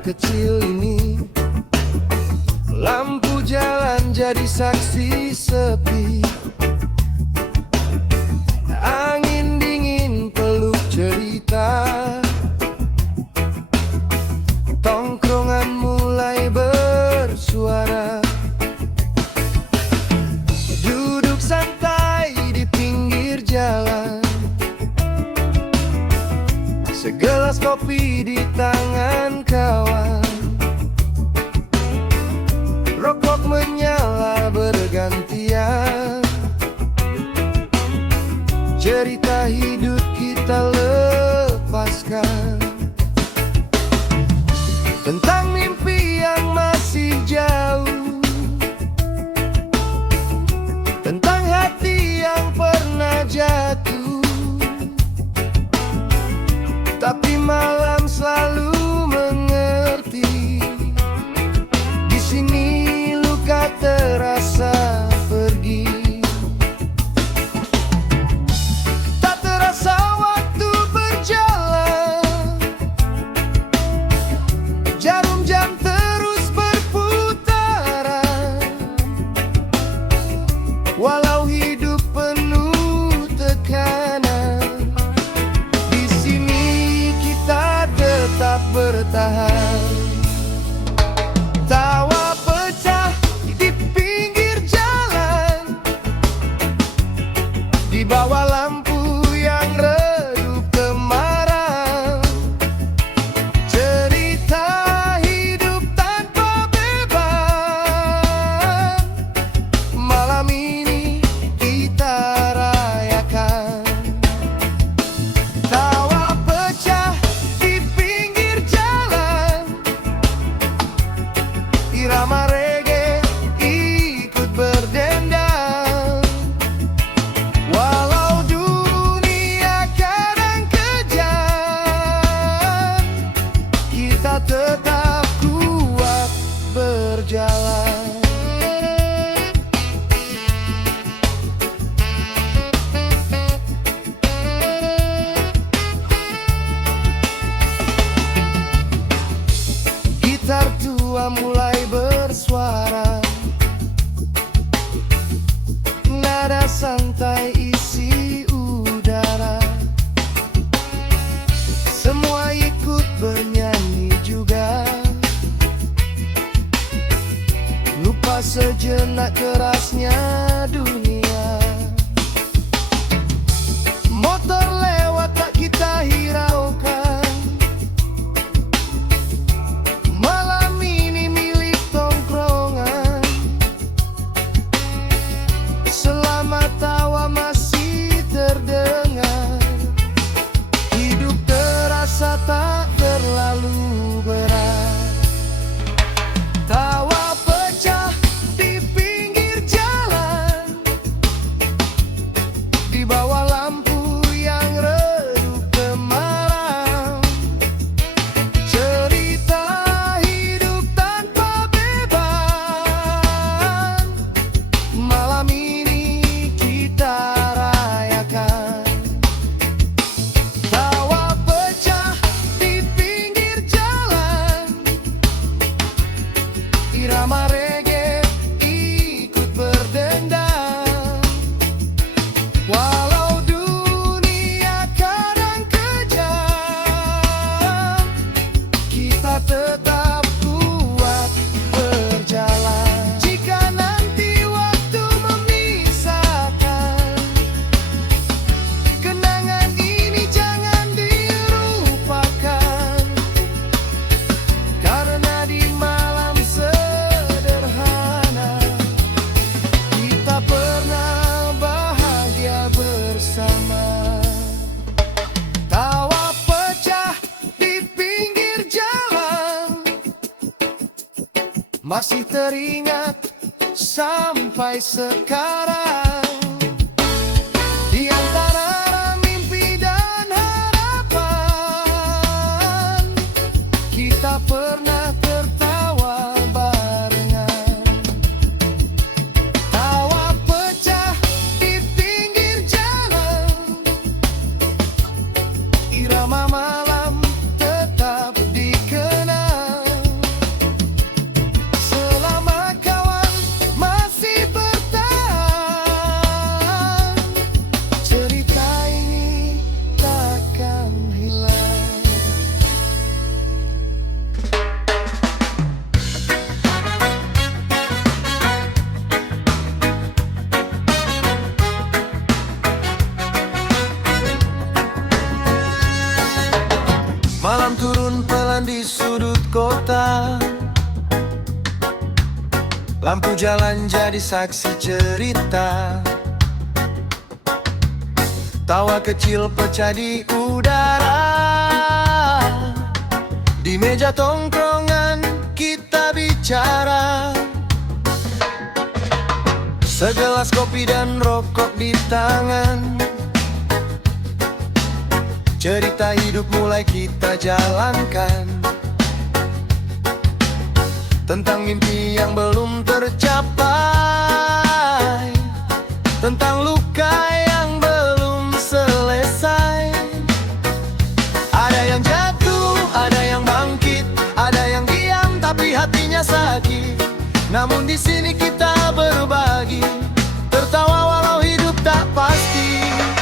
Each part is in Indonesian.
kecil ini. Lampu jalan jadi saksi sepi. Angin dingin peluk cerita. Tongkrongan mulai bersuara. Duduk santai di pinggir jalan. Segelas kopi di tangan kawan. Rokok menyala bergantian. Cerita hidup kita lepaskan tentang mimpi yang masih jauh, tentang hati yang pernah jatuh, tapi malam selalu mengerti. Di sini luka terasa pergi. Tak terasa waktu berjalan. Jarum jam terus berputaran. Walau hidup penuh tekanan, di sini kita tetap bertahan. Tawa pecah di pinggir jalan, di bawah lampu yang redup temaram. Cerita hidup tanpa beban, malam ini kita rayakan. Tawa pecah di pinggir jalan, irama reggae ikut berdendang. Walau dunia kadang kejam, kita tetap kuat berjalan. Gitar tua mulai bersuara. Nada santai isi udara. Semua ikut bernyanyi juga. Lupa sejenak kerasnya dunia. Motor lewat tak kita hiraukan. Malam ini milik tongkrongan. Selama tawa masih terdengar, hidup terasa tak terlalu berat. Tawa pecah di pinggir jalan, di bawah lampu yang redup temaram. Cerita hidup tanpa beban, malam ini kita rayakan. Tawa pecah di pinggir jalan, irama reggae ikut berdendang. Walau dunia kadang kejam, kita tetap kuat berjalan. Jika nanti waktu memisahkan, kenangan ini jangan dilupakan. Karena di malam sederhana, kita pernah bahagia bersama. Tawa pecah di pinggir jalan, masih teringat sampai sekarang. Di antara mimpi dan harapan, kita pernah tertawa barengan. Tawa pecah di pinggir jalan, irama malam tetap dikenang. pelan di sudut kota. Lampu jalan jadi saksi cerita. Tawa kecil pecah di udara. Di meja tongkrongan kita bicara. Segelas kopi dan rokok di tangan. Cerita hidup mulai kita jalankan. Tentang mimpi yang belum tercapai. Tentang luka yang belum selesai. Ada yang jatuh, ada yang bangkit, ada yang diam tapi hatinya sakit. Namun di sini kita berbagi, tertawa walau hidup tak pasti.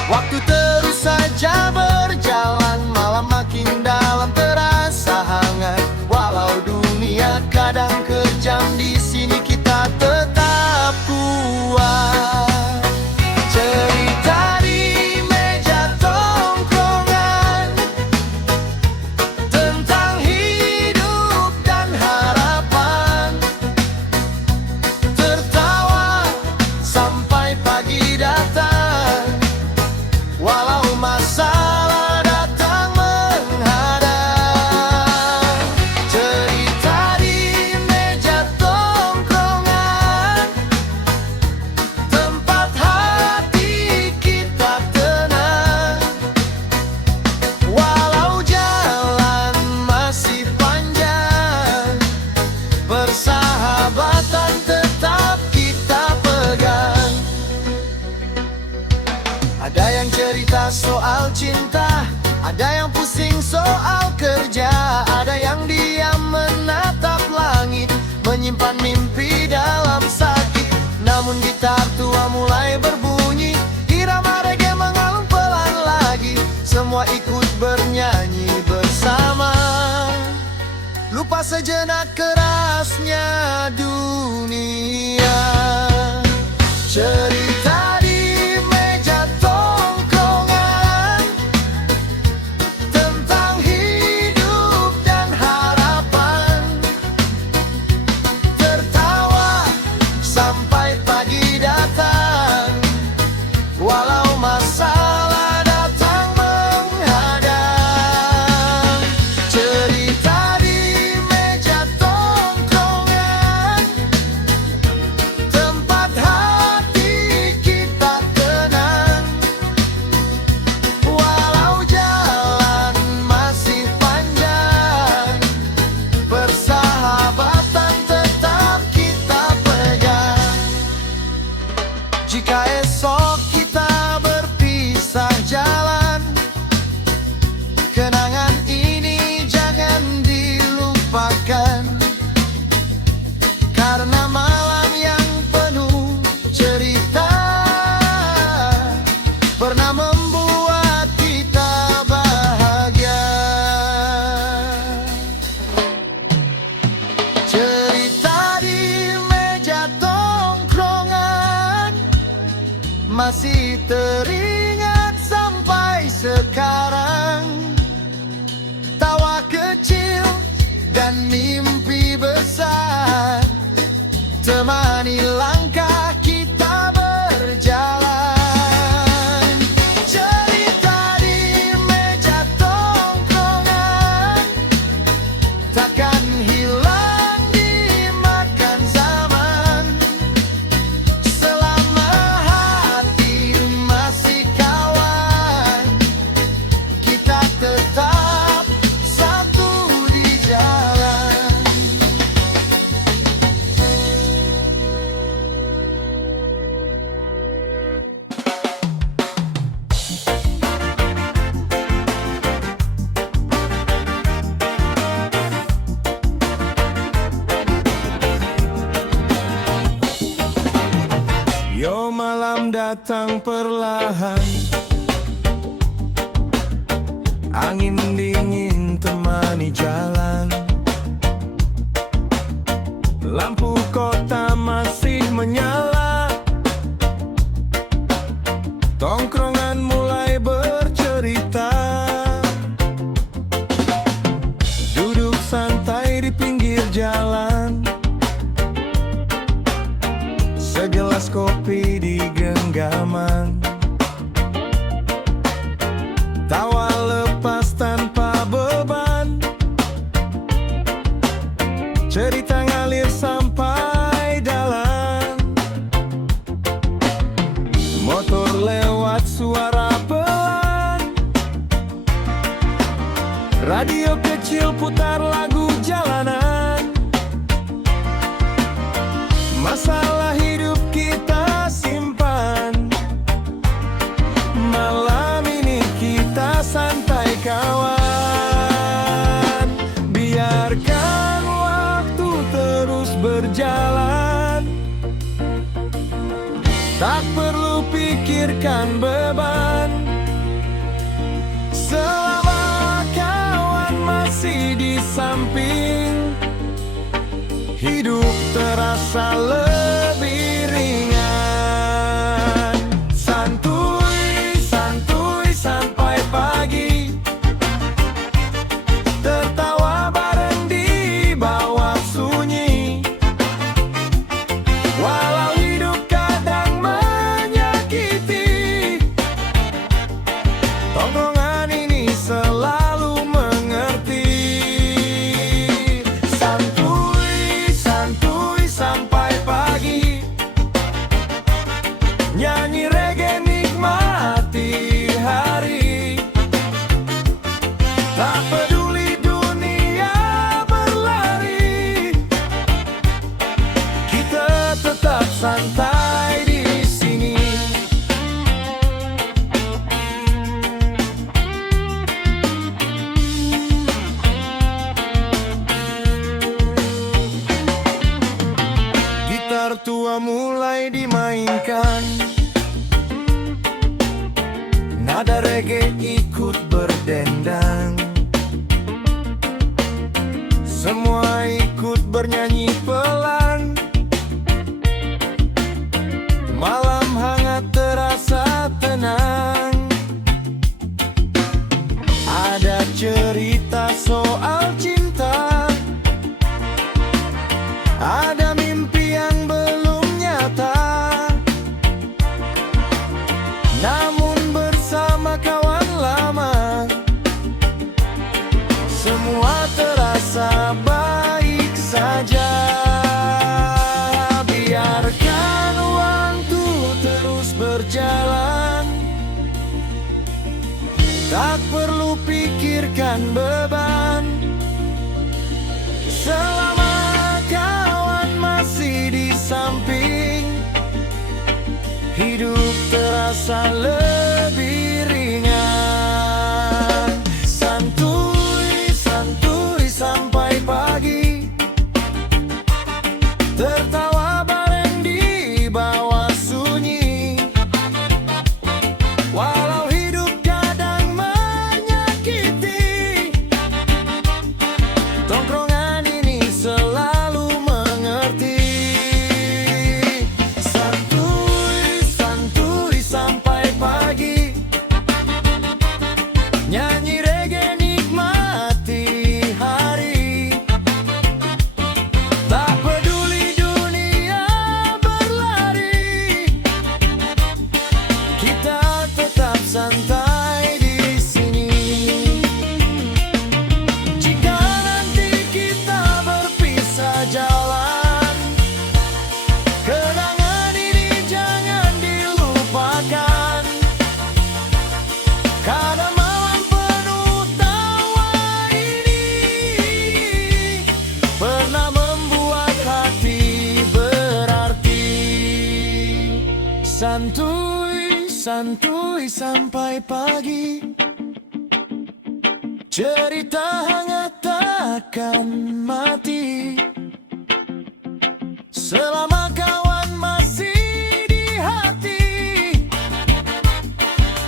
Waktu terus saja berjalan, malam makin dalam terasa hangat. Walau dunia kadang kejam, di sini kita tetap kuat. Cerita di meja tongkrongan tentang hidup dan harapan. Tertawa sampai pagi datang, walau masalah datang menghadang. Cerita di meja tongkrongan, tempat hati kita tenang. Walau jalan masih panjang, persahabatan tetap kita pegang. Ada yang cerita soal cinta, ada yang pusing soal kerja, ada yang diam menatap langit, menyimpan mimpi dalam sakit. Namun gitar tua mulai berbunyi, irama reggae mengalun pelan lagi. Semua ikut bernyanyi bersama, lupa sejenak kerasnya dunia. Cerita di meja tongkrongan tentang hidup dan harapan. Tertawa sampai pagi datang, walau masalah datang menghadang. Cerita di meja tongkrongan, tempat hati kita tenang. Walau jalan masih panjang, persahabatan tetap kita pegang. Jika esok kita berpisah jalan, kenangan ini jangan dilupakan. Karena malam yang penuh cerita pernah membuat kita bahagia. Cerita di meja tongkrongan masih teringat sampai sekarang. Tawa kecil dan mimpi besar temani langkah kita berjalan. Cerita di meja tongkrongan takkan hilang dimakan zaman. Selama hati masih kawan, kita tetap satu di jalan. Yo malam datang perlahan, angin dingin temani jalan. Lampu kota masih menyala, tongkrongan mulai bercerita. berjalan, segelas kopi di genggaman, tawa lepas tanpa beban, cerita ngalir sampai dalam. Motor lewat suara pelan, radio kecil putar lagu jalanan. Masalah hidup kita simpan, malam ini kita santai kawan. Biarkan waktu terus berjalan, tak perlu pikirkan beban. Selama kawan masih di samping, hidup terasa lebih ringan. Santuy, santuy sampai pagi, tertawa bareng di bawah sunyi. Walau hidup kadang menyakiti, tongkrongan ini selalu mengerti. Santuy, santuy sampai pagi, nyanyi reggae nikmati hari. Tak peduli dunia berlari, kita tetap santai di sini. Gitar tua mulai dimainkan, nada reggae ikut berdendang. Semua ikut bernyanyi pelan, malam hangat terasa tenang. Ada cerita soal cinta, ada mimpi yang belum nyata, namun bersama kawan lama, semua terasa baik saja. Biarkan waktu terus berjalan, tak perlu pikirkan beban. Selama kawan masih di samping, hidup terasa lebih ringan. Santuy, santuy sampai pagi, tertawa bareng di bawah sunyi. Walau hidup kadang menyakiti, tongkrongan ini selalu mengerti. Santuy, santuy sampai pagi, nyanyi reggae nikmati hari. Tak peduli dunia berlari, kita tetap santai di sini. Jika nanti kita berpisah jalan, kenangan ini jangan dilupakan. Karena malam penuh tawa ini pernah membuat hati berarti. Santuy, santuy sampai pagi, cerita hangat takkan mati. Selama kawan masih di hati,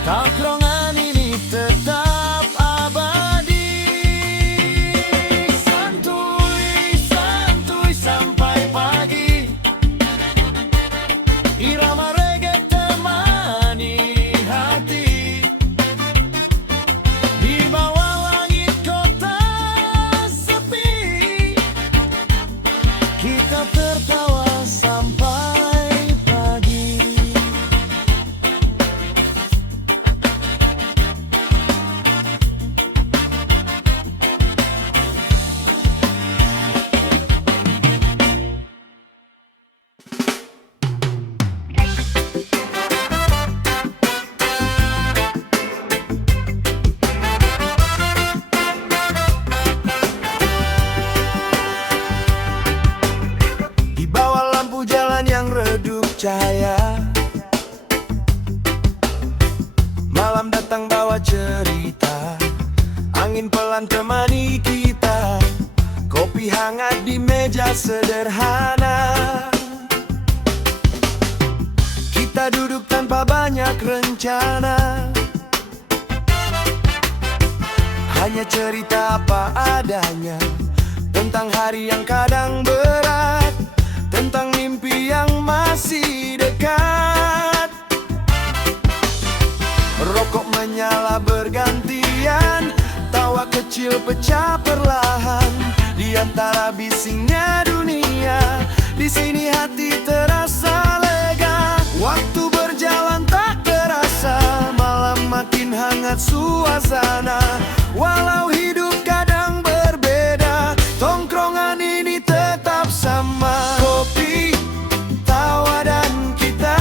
tongkrongan ini tetap abadi. Santuy, santuy sampai pagi, irama reggae temani hati. Di bawah langit kota sepi, cahaya. Malam datang bawa cerita, angin pelan temani kita, kopi hangat di meja sederhana. Kita duduk tanpa banyak rencana, hanya cerita apa adanya, tentang hari yang kadang berat, tentang mimpi yang masih dekat. Rokok menyala bergantian, tawa kecil pecah perlahan, di antara bisingnya dunia, di sini hati terasa lega. Waktu berjalan tak terasa, malam makin hangat suasana. Walau hidup kadang berbeda, tongkrongan ini tetap sama. Kopi, tawa dan kita,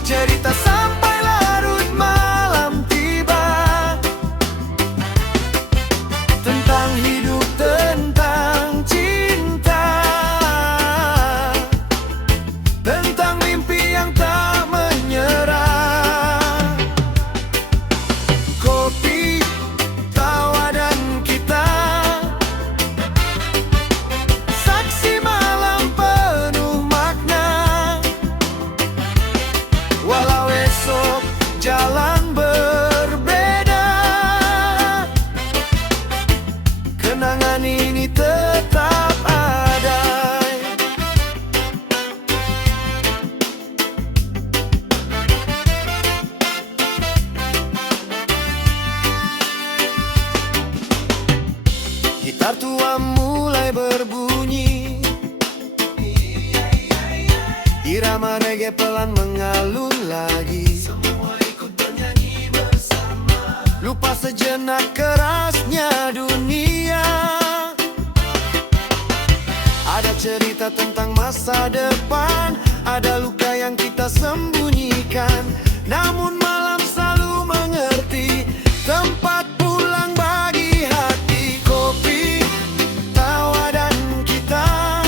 cerita sampai larut malam tiba, tentang hidup, tentang cinta, tentang mimpi yang tak menyerah. Kopi, tawa dan kita, saksi malam penuh makna. Walau esok jalan berbeda, kenangan ini tetap ada. Gitar tua mulai berbunyi, irama reggae pelan mengalun lagi. Semua ikut bernyanyi bersama, lupa sejenak kerasnya dunia. Ada cerita tentang masa depan, ada luka yang kita sembunyikan, namun malam selalu mengerti, tempat pulang bagi hati. Kopi, tawa dan kita,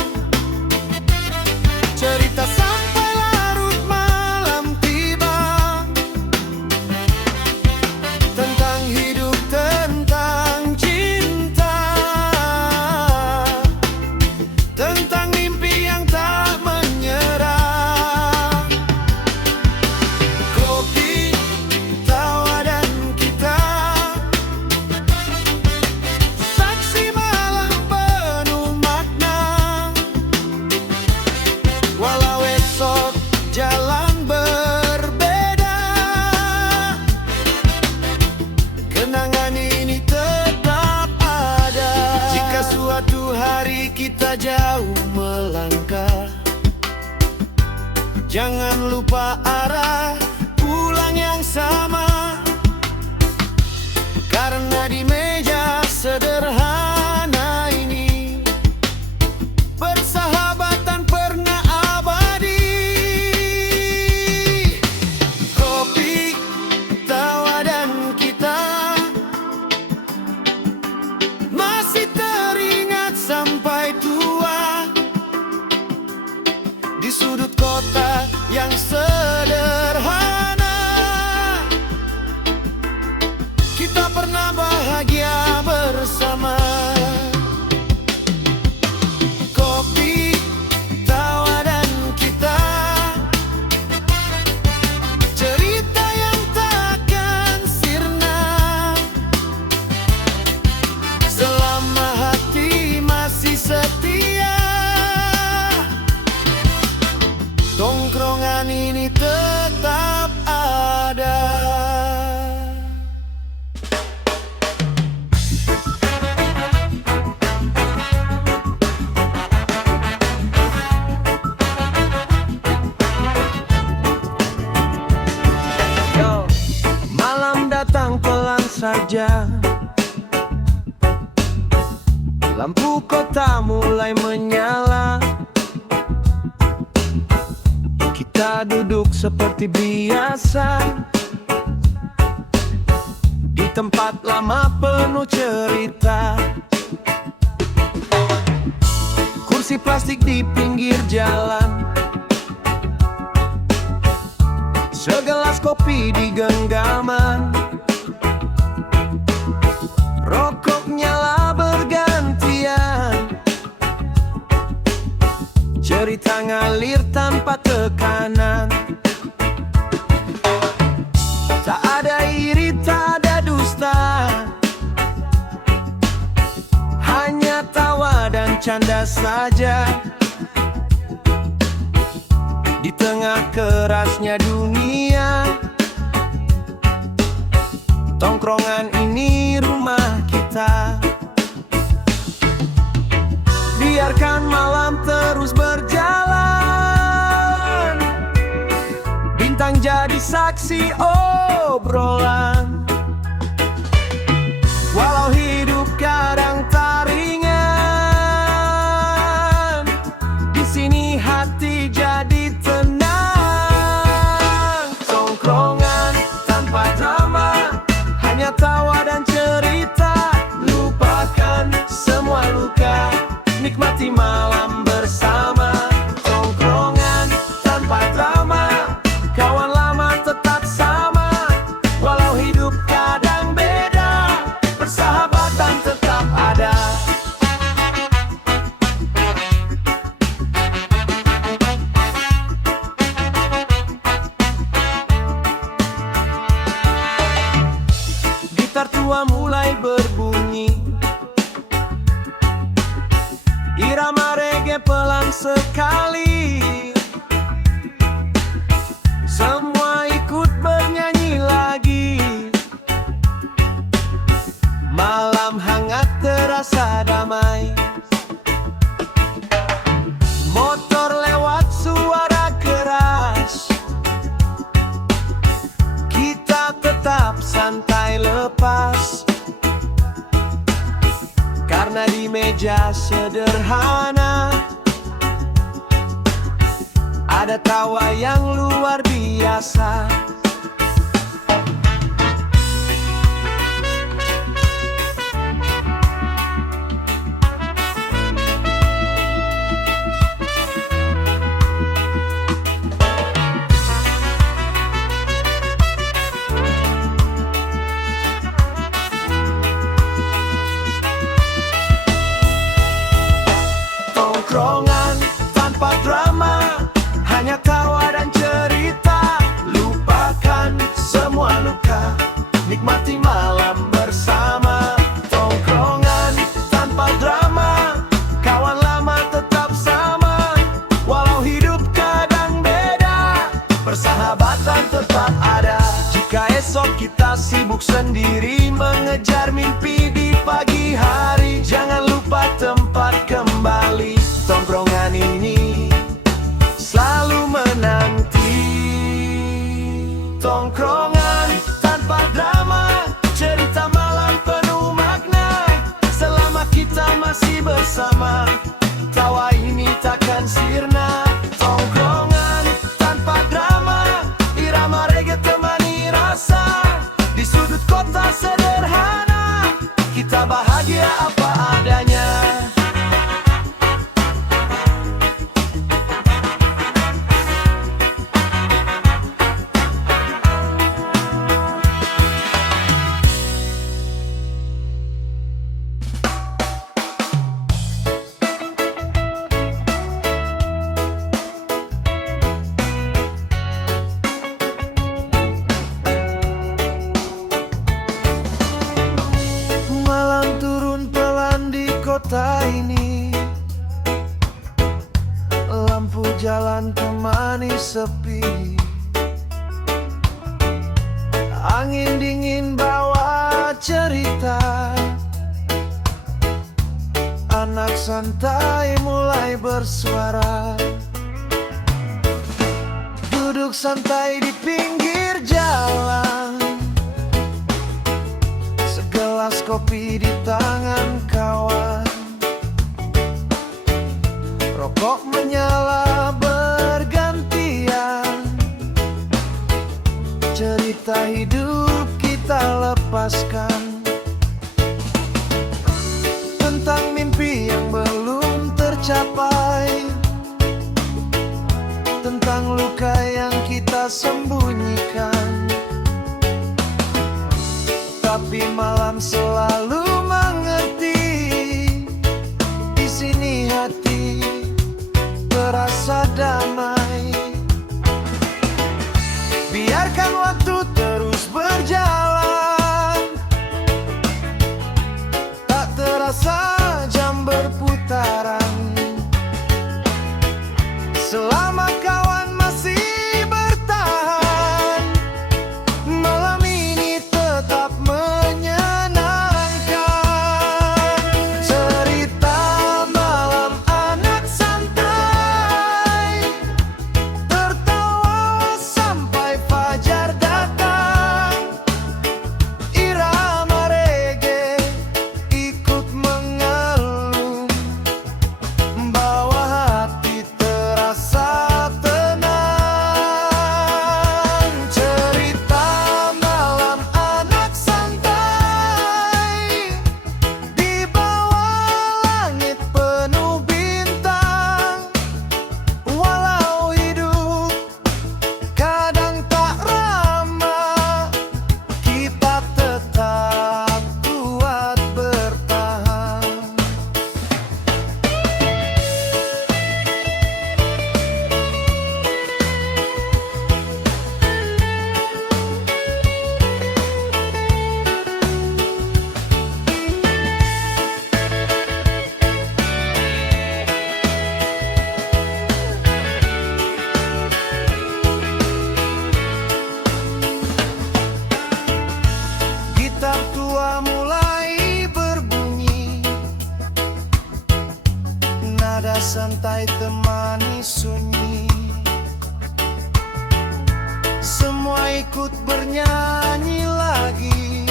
cerita sampai larut malam tiba, tentang hidup, tentang cinta, tentang mimpi yang tak menyerah. Kopi, tawa dan kita, saksi malam penuh makna. Walau esok jalan berbeda, kenangan ini tetap ada. Jika suatu hari kita jauh melangkah, jangan lupa arah pulang yang sama, karena di meja sederhana ini, persahabatan pernah abadi. Kopi, tawa dan kita, masih teringat sampai tua, di sudut kota yang sederhana, kita pernah bahagia bersama. Kopi, tawa dan kita, cerita yang takkan sirna, selama hati masih setia, tongkrongan ini tetap ada. Malam datang pelan saja, lampu kota mulai menyala. Kita duduk seperti biasa, di tempat lama penuh cerita. Kursi plastik di pinggir jalan, Segelas kopi di genggaman, rokok nyala bergantian, cerita ngalir tanpa tekanan. Tak ada iri, tak ada dusta, hanya tawa dan canda saja. Di tengah kerasnya dunia, tongkrongan ini rumah kita. Biarkan malam terus berjalan, bintang jadi saksi obrolan. Walau hidup kadang tak ringan, di sini hati jadi tenang. Tongkrongan tanpa drama, hanya tawa dan cerita. Lupakan semua luka, nikmati malam bersama. Tongkrongan tanpa drama, kawan lama tetap sama. Walau hidup kadang beda, persahabatan tetap ada. Gitar tua mulai berbunyi, irama reggae pelan sekali. Semua ikut bernyanyi lagi, malam hangat terasa damai. Motor lewat suara keras, kita tetap santai lepas. Karena di meja sederhana ada tawa yang luar biasa. Tongkrongan tanpa drama, hanya tawa dan cerita. Lupakan semua luka, nikmati malam bersama. Tongkrongan tanpa drama, kawan lama tetap sama. Walau hidup kadang beda, persahabatan tetap ada. Jika esok kita sibuk sendiri mengejar mimpi di pagi hari, jangan lupa tempat kembali. Tongkrongan ini selalu menanti. Tongkrongan tanpa drama, cerita malam penuh makna. Selama kita masih bersama, tawa ini takkan sirna. Tongkrongan tanpa drama, irama reggae temani rasa. Di sudut kota sederhana, kita bahagia apa adanya. Kota ini, lampu jalan temani sepi. Angin dingin bawa cerita, anak santai mulai bersuara. Duduk santai di pinggir jalan, segelas kopi di tangan kawan. Rokok menyala bergantian, cerita hidup kita lepaskan. Tentang mimpi yang belum tercapai, tentang luka yang kita sembunyi. selalu mengerti. Di sini hati terasa damai. Biarkan waktu terus berjalan, tak terasa jam berputaran. Selama kawan masih bertahan, malam ini tetap menyenangkan. Cerita malam anak santai, tertawa sampai fajar datang. Irama reggae ikut mengalun, bawa hati terasa tenang. Cerita malam anak santai, di bawah langit penuh bintang. Walau hidup kadang tak ramah, kita tetap kuat bertahan. Gitar tua mulai berbunyi, nada santai temani sunyi. Semua ikut bernyanyi lagi,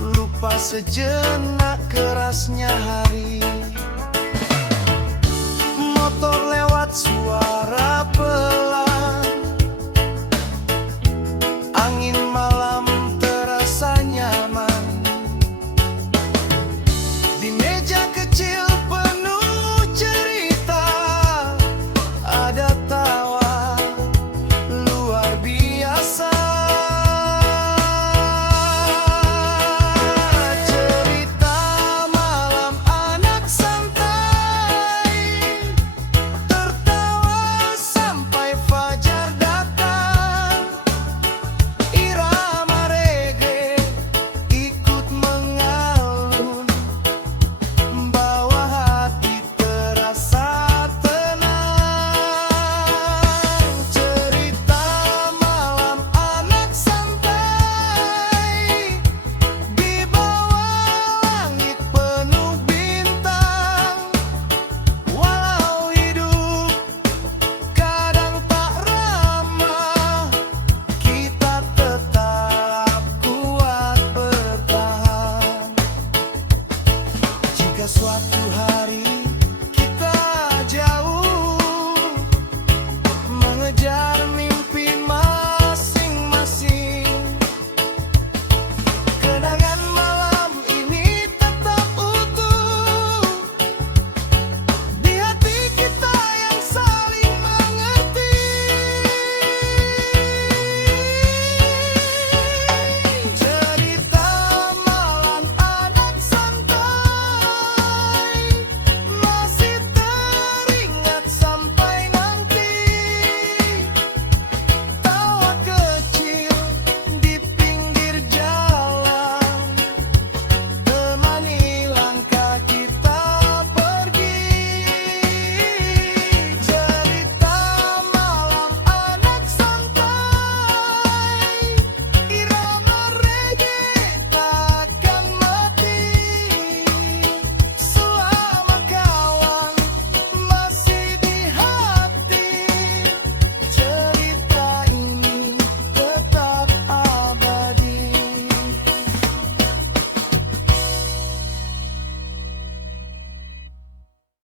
lupa sejenak kerasnya hari. Motor lewat suara pelan, angin malam terasa nyaman. Di meja kecil penuh cerita, ada tawa luar biasa. Cerita malam anak santai, tertawa sampai fajar datang. Irama reggae ikut mengalun, bawa hati terasa tenang. Cerita malam anak santai, di bawah langit penuh bintang. Walau hidup kadang tak ramah, kita tetap kuat bertahan. Jika suatu hari